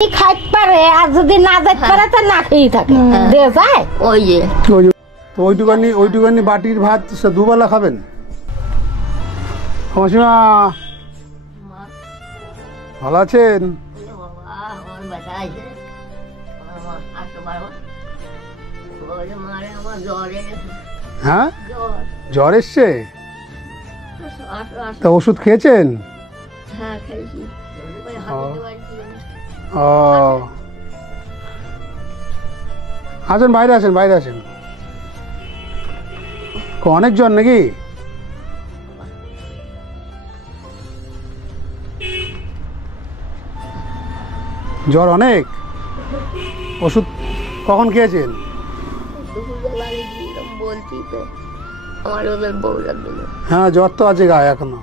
খাইতে পারে আর যদি না যেতে পারে তা না খেয়ে থাকে দিয়ে যায় ওই যে তো ওইটুকানি বাটির ভাত দুবেলা খাবেন। মাসিমা ভালো আছেন? হ্যাঁ জ্বর এসছে, তা ওষুধ খেয়েছেন? ও আসেন বাইরে, আসেন বাইরে আসেন। অনেক জ্বর নাকি? জ্বর অনেক? ওষুধ কখন খেয়েছেন? হ্যাঁ জ্বর তো আছে গায়ে, এখনো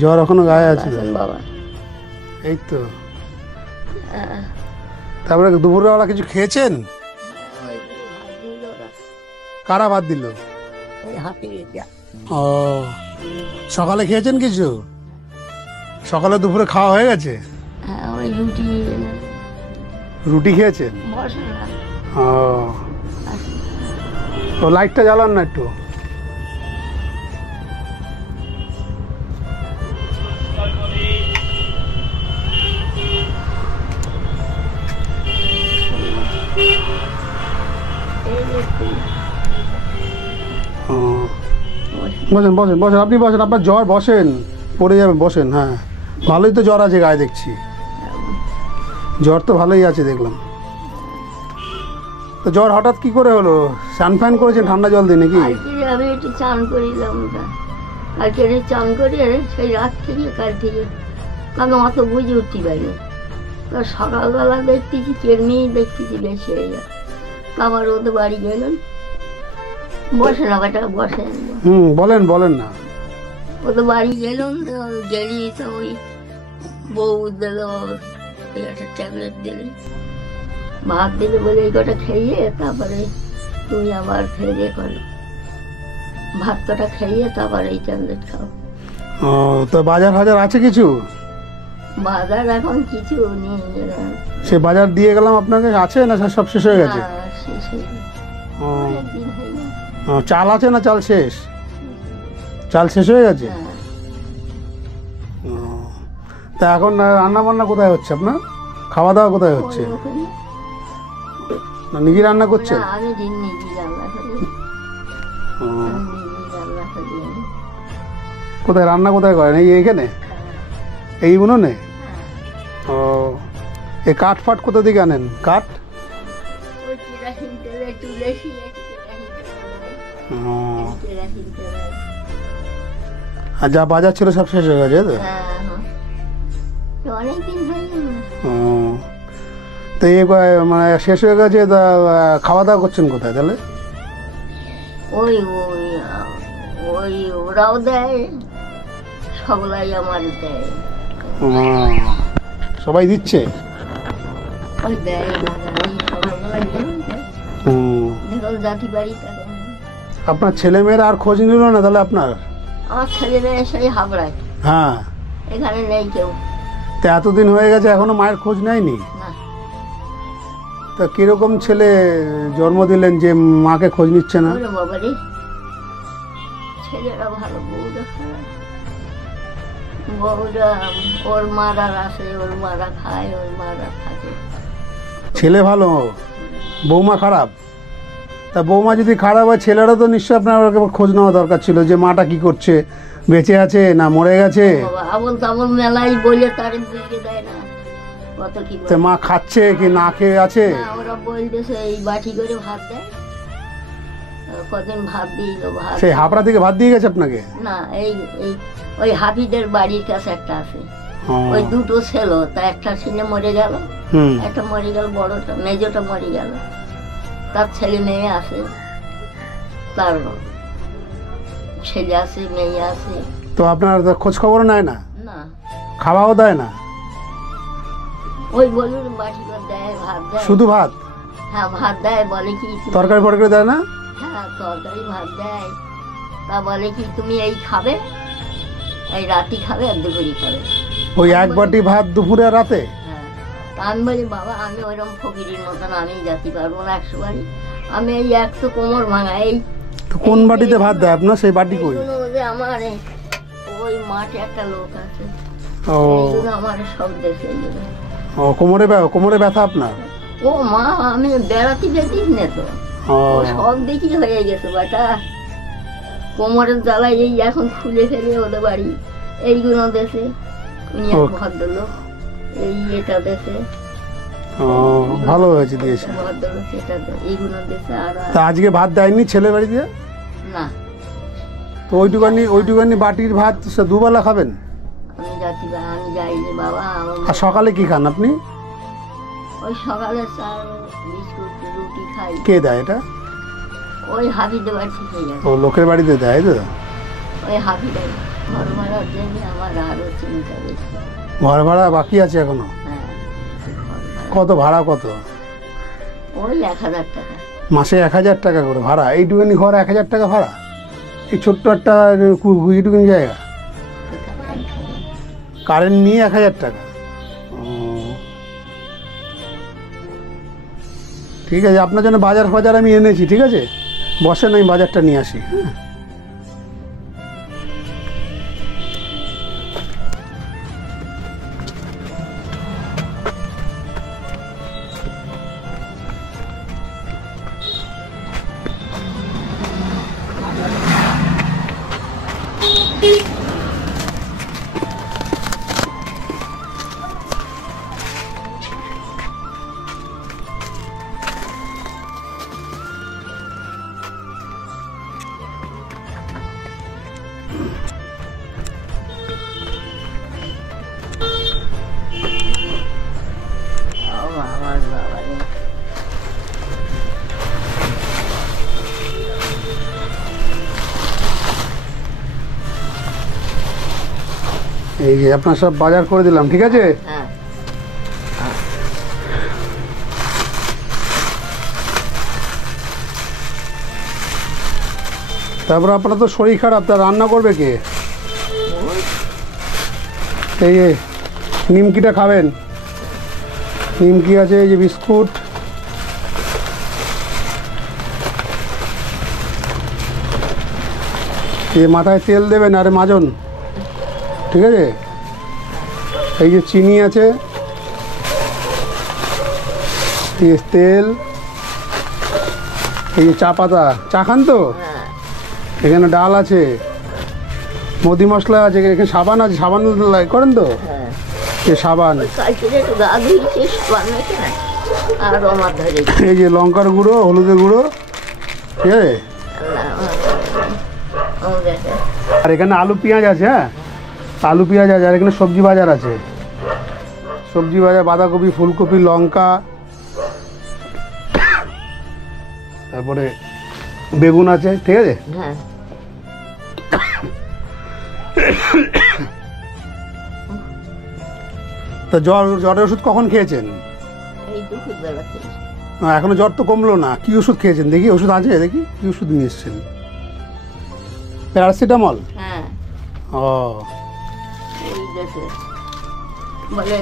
জ্বর এখনো গায়ে আছে বাবা। এই তো, তারপরে দুপুরবেলা কিছু খেয়েছেন? কারা ভাত দিল? ও সকালে খেয়েছেন কিছু? সকালে দুপুরে খাওয়া হয়ে গেছে? রুটি খেয়েছেন? ও লাইটটা জ্বালান না একটু। বসেন বসেন বসেন, আপনি বসেন, আপনার জ্বর, বসেন, পড়ে যাবেন, বসেন। হ্যাঁ ভালোই তো জ্বর আছে গায়ে দেখছি, জ্বর তো ভালোই আছে দেখলাম। তো জ্বর হঠাৎ কি করে হলো? স্নান ফান করেছেন ঠান্ডা জল দিয়ে নাকি? আমি একটু চান করিলাম, কালকে চান করি সেই রাত থেকে কাল থেকে আমি অত বুঝে উঠতে পারি। সকালবেলা দেখতেছি কেমনি দেখতেছি বেশি হয়ে যায়, আবার ওদের বাড়ি গেলেন। বসে না বেটা, বসেন। বলেন বলেন না। ওদের বাড়ি গেলাম, গেলি তো ওই বউ দিল একটা ট্যাবলেট দিলে, ভাত দিলে, বলে এই কটা খেয়ে তারপরে তুমি আবার ফেরে করো, ভাত কটা খেয়ে তারপর এই ট্যাবলেট খাও। ও তো বাজার হাজার আছে কিছু? বাজার এখন কিছু নেই। সে বাজার দিয়ে গেলাম আপনাকে, আছে না সব শেষ হয়ে গেছে? চাল আছে না চাল শেষ? চাল শেষ হয়ে গেছে। তা এখন রান্না বান্না কোথায় হচ্ছে আপনার? খাওয়া দাওয়া কোথায় হচ্ছে? নিজে রান্না করছেন? কোথায় রান্না কোথায় করেন? এইখানে, এই উনুনে? ও এই কাঠ ফাট কোথা থেকে আনেন? কাঠ আর যা বাজার ছিল সব শেষ হয়ে গেছে তো? এই মানে শেষ হয়ে গেছে, তা খাওয়া দাওয়া করছেন কোথায় তাহলে? ওই ওই ওই ওরাও দেয়, সবলাই আমার দেয়। সবাই দিচ্ছে? জাতি বাড়ি। আপনার ছেলে মেয়েরা আর খোঁজ নিল না তাহলে আপনার? আমার ছেলে মেয়ে সেই হাবড়ায়। হ্যাঁ এখানে নেই কেউ। তা এতদিন হয়ে গেছে এখনো মায়ের খোঁজ নেয়নি? তা কিরকম ছেলে জন্ম দিলেন যে মাকে খোঁজ নিচ্ছে না? বাবারে ছেলেরা ভালো, বউরা খারাপ। বউরা ওর মারা আসে, ওর মারা খায়, ওর মারা থাকে। ছেলে ভালো, বৌমা খারাপ? তা বৌমা যদি খারাপ হয়, ছেলেরা তো নিশ্চয়ই আপনার খোঁজ নেওয়া দরকার ছিল যে মাটা কি করছে, বেঁচে আছে না মরে গেছে। আবল তাবল মেলাই বলে তার বুঝিয়ে দেয় না কত কি। মা খাচ্ছে কি না খেয়ে আছে? ওরা বলতেছে এই বাটি করে ভাত দেয়, কদিন ভাত দিয়ে ভাত। সেই হাবড়া থেকে ভাত দিয়ে গেছে আপনাকে? না, এই এই ওই হাফিদের বাড়ির কাছে একটা আছে, ওই দুটো ছিল, তা একটা ছেলে মরে গেল, একটা মরে গেল, বড়টা মেজোটা মরে গেল, তার ছেলে মেয়ে আছে, তার ছেলে আছে, মেয়ে আছে। তো আপনার খোঁজ খবর নেয় না? না। খাওয়াও দেয় না? ওই বলুন বাটি করে দেয়, ভাত দেয়। শুধু ভাত? হ্যাঁ ভাত দেয়, বলে কি তরকারি ফরকারি দেয় না? হ্যাঁ তরকারি ভাত দেয়, তা বলে কি তুমি এই খাবে, এই রাতি খাবে আর দুপুরি খাবে। ওই এক বাটি ভাত দুপুরে আর রাতে? আমি বলি বাবা আমি ওইরকম ফকিরির মতন আমি যেতে পারবো না 100 বাড়ি। আমি এই একটু কোমর ভাঙা এই তো কোন বাটিতে ভাত দেয় আপনার, সেই বাটি কই? এইগুলো যে আমার ওই মাঠে একটা লোক আছে, ও এইগুলো আমার সব দেখে এইগুলো। ও কোমরে ব্যথা আপনার? ও মা আমি বেড়াতে যেতিস না তো, ও ও সব দেখি হয়ে গেছে বেটা। কোমরের জ্বালায় এই এখন খুলে ফেলে ওদের বাড়ি এইগুলো দেশে, উনি এক ওকে। ভদ্রলোক এই এটা দেশে, ও ভালো হয়েছে দিয়েছে। ভদ্রলোক এটা এইগুলো দেশে। আর তা আজকে ভাত দেয়নি ছেলে বাড়িতে? না তো ওইটুকানি বাটির ভাত সে দুবেলা খাবেন? আমি যাচ্ছি আমি যাই যে বাবা আমার আর সকালে কি খান আপনি? ওই সকালে চা বিস্কুট রুটি খাই, কে দেয় এটা? ওই হাবিদের বাড়ি থেকে যায়, ও লোকের বাড়িতে দেয় তো? ওই হাবিদের ঘর ভাড়ার জন্য আমার আরো চিন্তা বেশি। ঘর ভাড়া বাকি আছে এখনো? হ্যাঁ ঘর ভাড়া কত ভাড়া কত? ওই 1000 টাকা। মাসে 1000 টাকা করে ভাড়া? এইটুকুনি ঘর 1000 টাকা ভাড়া? এই ছোট্ট একটা এইটুকুনি জায়গা, কারেন্ট নিয়ে 1000 টাকা? ও, ঠিক আছে, আপনার জন্য বাজার আমি এনেছি, ঠিক আছে? বসেন, আমি বাজারটা নিয়ে আসি। হ্যাঁ আমার বাবা রে। এই যে আপনার সব বাজার করে দিলাম, ঠিক আছে? হ্যাঁ তারপর আপনার তো শরীর খারাপ, তা রান্না করবে কে? এই যে নিমকিটা খাবেন, নিমকি আছে, এই যে বিস্কুট, এই মাথায় তেল দেবেন, আরে মাজন, ঠিক আছে? এই যে চিনি আছে, এই যে তেল, এই যে চা পাতা, চা খান তো? হ্যাঁ এখানে ডাল আছে, মুদি মশলা আছে, এখানে সাবান আছে, সাবান করেন তো? হ্যাঁ এই সাবান, কালকে একটু গা ধুয়েছে সাবান মেখে না, আর আমার ধরে এই যে লঙ্কার গুঁড়ো, হলুদের গুঁড়ো, ঠিক আছে? আর এখানে আলু পেঁয়াজ আছে, হ্যাঁ আলু পেঁয়াজ আছে, আর এখানে সবজি বাজার আছে, সবজি বাজার, বাঁধাকপি, ফুলকপি, লঙ্কা, তারপরে বেগুন আছে, ঠিক আছে? হ্যাঁ তা জ্বরের ওষুধ কখন খেয়েছেন? এই দুপুর বেলা থেকে এখনো জ্বর তো কমলো না, কি ওষুধ খেয়েছেন দেখি? ওষুধ আছে দেখি, কি ওষুধ নিয়ে এসছেন? প্যারাসিটামল? হ্যাঁ ও এই দেশে বলে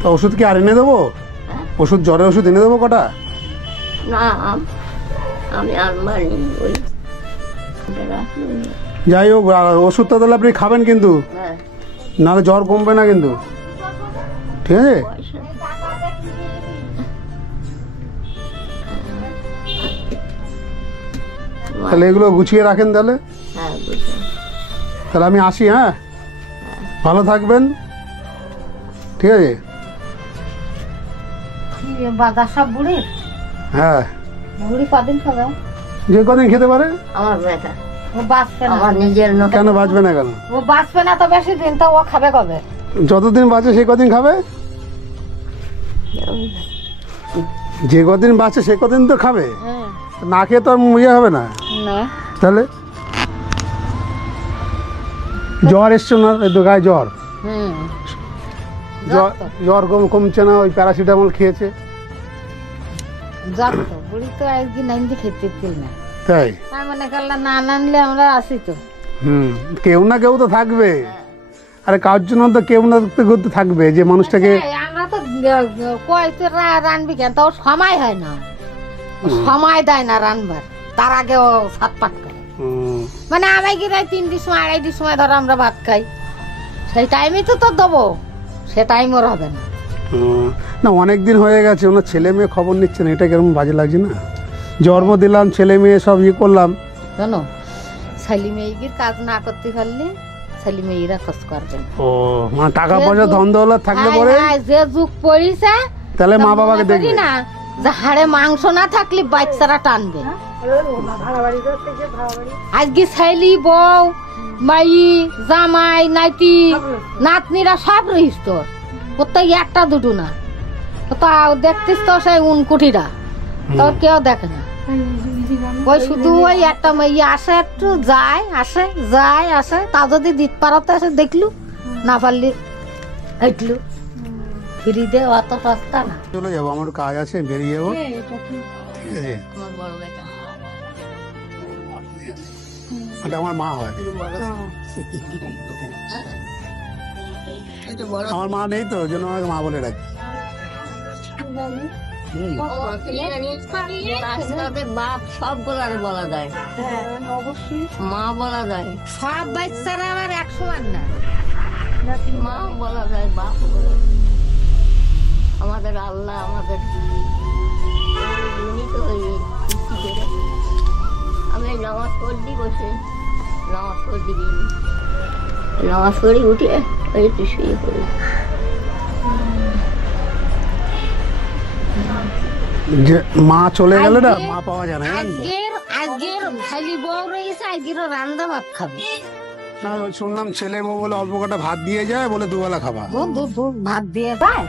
তা ওষুধ কি আর এনে দেবো? হ্যাঁ? ওষুধ, জ্বরের ওষুধ এনে দেবো কটা? না আমি আনবানি ওই রাখলাম। যাই হোক, ওষুধটা তাহলে আপনি খাবেন কিন্তু, হ্যাঁ নাহলে জ্বর কমবে না কিন্তু, ঠিক আছে? পয়সা তাহলে এগুলো গুছিয়ে রাখেন তাহলে। হ্যাঁ বুঝলাম। তাহলে আমি আসি, হ্যাঁ ভালো থাকবেন, ঠিক আছে? বাজার সব বুড়ির, হ্যাঁ বুড়ি কদিন খাবে? যে কদিন খেতে পারে। আমার ব্যথা ও বাঁচবে না, আমার নিজের কেন বাঁচবে না কেন? ও বাঁচবে না তো বেশি দিন, তো ও খাবে কবে? যতদিন বাঁচে সে কদিন খাবে, যে কদিন বাঁচে সে কদিন তো খাবে, না খেয়ে তো আর ইয়ে হবে না। না তাহলে জ্বর এসছে না, এই তো গায়ে জ্বর, জ্বর কমছে না, ওই প্যারাসিটামল খেয়েছে। জ্বর তো বুড়ি তো একদিন নাইন খেতে না। তাই আমি মনে করলাম না আনলে আমরা আসি তো। কেউ না কেউ তো থাকবে, আরে কার জন্য তো কেউ না কেউ তো থাকবে যে মানুষটাকে। আমরা তো কই তো রানবি কেন, তাও সময় হয় না, সময় দেয় না রানবার, তার আগে ও সাতপাট করে। মানে আমি গিয়ে 3টির সময় 2:30 সময় ধরো আমরা ভাত খাই, সেই টাইমে তো তো দেবো, সে টাইম ওর হবে না। না অনেক দিন হয়ে গেছে, ওনার ছেলে মেয়ে খবর নিচ্ছে না, এটা কেমন বাজে লাগছে না? জন্ম দিলাম, ছেলে মেয়ে সব ইয়ে করলাম, জানো ছেলে মেয়েগির কাজ না করতে পারলে ছেলে মেয়েরা খোঁজ করবে না। ও মানে টাকা পয়সা ধন দৌলত থাকলে পরে যে যুগ পড়িছে তাহলে মা বাবাকে দেখবে না, যে হাড়ে মাংস না থাকলে বাচ্চারা টানবে। আজকে ছেলে বউ মাই জামাই নাতি নাতনিরা সব রহিস তোর, কোথায় একটা দুটো না, কোথাও দেখতিস তো সেই উনকুঠিরা তোর কেউ দেখে না। ওই শুধু ওই একটা মেয়ে আসে, একটু যায় আসে যায় আসে, তা যদি দিত পারাতে আসে দেখলু, না পারলি হাইটলু, ফিরি দে, অত সস্তা না। চলে যাবো, আমার কাজ আছে, বেরিয়ে যাবো। ঠিক আছে, আমার বড় বেটা, এটা আমার মা হয়। এটা বড় আমার মা নেই তো, ওই জন্য আমাকে মা বলে ডাকি। তাদের বাপ সব বলা যায়, মা বলা যায়, সব বাচ্চারা আবার এক সমান না, মা বলা যায়, বাপ বলা যায়। আমাদের আল্লাহ আমাদের উনি তো ওই সৃষ্টি করে। আমি নামাজ পড়ি বসে, নামাজ পড়ি দিন, নামাজ পড়ি উঠে ওই একটু শুয়ে পড়ি। যে মা চলে গেলে না মা পাওয়া যায় না, জানেন তো? আজকের খালি বউ রয়েছে, আজকের রান্না ভাত খাবে না, ওই শুনলাম ছেলে বউ বলে অল্প কটা ভাত দিয়ে যায়, বলে দুবেলা খাবা। ভাত দিয়ে যায়,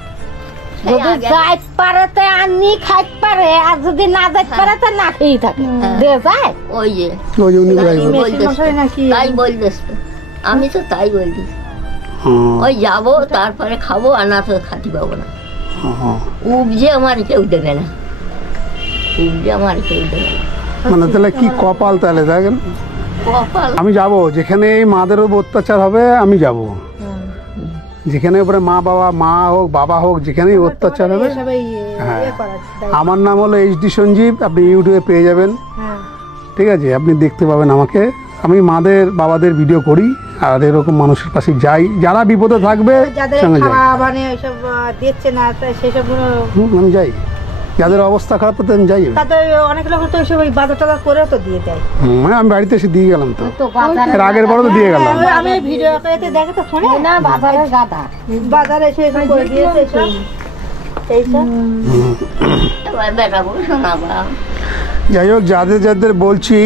যদি যাইতে পারে তো আনি খাইতে পারে, আর যদি না যাইতে পারে তো না খেয়ে থাকে, দিয়ে যায়। ওই যে ওই যে উনি বলে তাই বলতেছ, আমি তো তাই বলছি, ওই যাবো তারপরে খাবো, আর না তো খাতি পাবো না। উপজে আমার কেউ দেবে না, উপজে আমার কেউ দেবে না। মানে তাহলে কি কপাল তাহলে, দেখেন। কপাল। আমি যাব যেখানে এই মাদের উপর অত্যাচার হবে, আমি যাব যেখানে উপরে মা বাবা, মা হোক বাবা হোক, যেখানে অত্যাচার হবে। হ্যাঁ, আমার নাম হলো HD সঞ্জীব, আপনি ইউটিউবে পেয়ে যাবেন। ঠিক আছে, আপনি দেখতে পাবেন আমাকে। আমি মাদের বাবাদের ভিডিও করি, আর এরকম মানুষের পাশে যাই, যারা বিপদে থাকবে সঙ্গে যাই। মানে ওইসব দিচ্ছে না, সেসব আমি যাই, যাদের অবস্থা খারাপ তাদের আমি যাই। তাদের অনেক লোক তো ওইসব ওই বাজার টাজার করে তো দিয়ে দেয়। মানে আমি বাড়িতে এসে দিয়ে গেলাম, তো তো বাজারে এর আগের বড় তো দিয়ে গেলাম। আমি ভিডিও করে দেখে তো ফোনে না, বাজারের গাদা বাজারে এসে এসব করে দিয়েছে এইসব। বেটা বলে শোনাবা। যাই হোক, যাদের যাদের বলছি,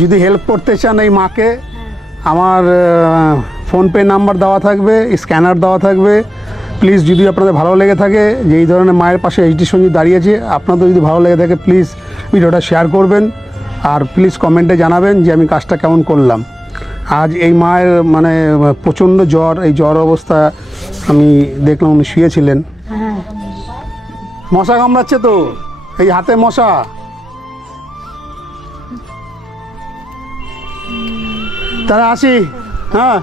যদি হেল্প করতে চান এই মাকে, আমার ফোনপে নাম্বার দেওয়া থাকবে, স্ক্যানার দেওয়া থাকবে। প্লিজ যদি আপনাদের ভালো লেগে থাকে, যে এই ধরনের মায়ের পাশে HD সঞ্জীব দাঁড়িয়েছে, আপনাদের যদি ভালো লেগে থাকে প্লিজ ভিডিওটা শেয়ার করবেন, আর প্লিজ কমেন্টে জানাবেন যে আমি কাজটা কেমন করলাম। আজ এই মায়ের মানে প্রচণ্ড জ্বর, এই জ্বর অবস্থা আমি দেখলাম উনি শুয়েছিলেন। মশা কামড়াচ্ছে তো, এই হাতে মশা। তারা আসি, হ্যাঁ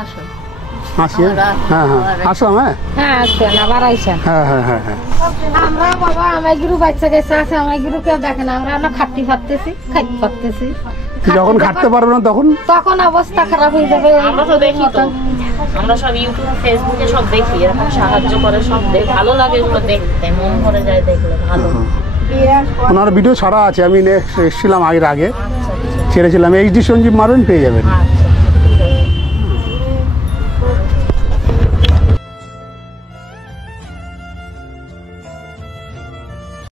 আসো, আসি, হ্যাঁ হ্যাঁ আসলাম, হ্যাঁ হ্যাঁ আসেন, আবার আইসেন। হ্যাঁ হ্যাঁ হ্যাঁ হ্যাঁ। আমরা বাবা আমার গুরু বাচ্চা গেছে আছে, আমার গুরু কেউ দেখে না, আমরা খাটতে পারতেছি, খাইতে পারতেছি। যখন খাটতে পারবো না তখন তখন অবস্থা খারাপ হয়ে যাবে। আমরা তো দেখি তো, আমরা সব ইউটিউব ফেসবুকে সব দেখি, এরকম সাহায্য করে সব ভালো লাগে, এগুলো দেখতে মন ভরে যায় দেখলে, ভালো। ওনার ভিডিও ছাড়া আছে, আমি এসেছিলাম আগে ছেড়েছিলাম। HD সঞ্জীব মারবেন, পেয়ে যাবেন।